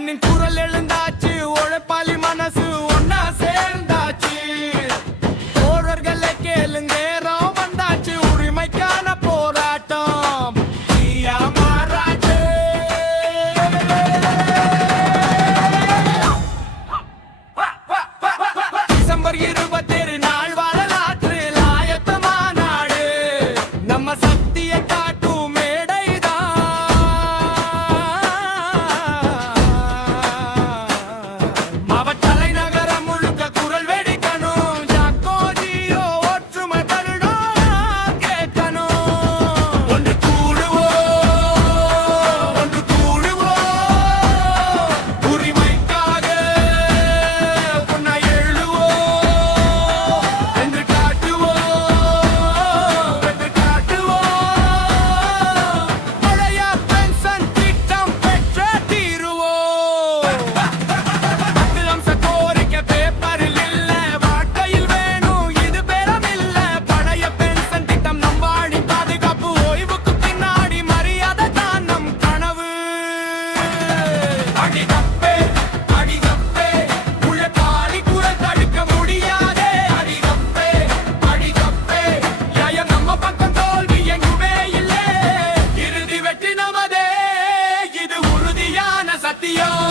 மண்ணின் குரல் எழுந்தாச்சு champion.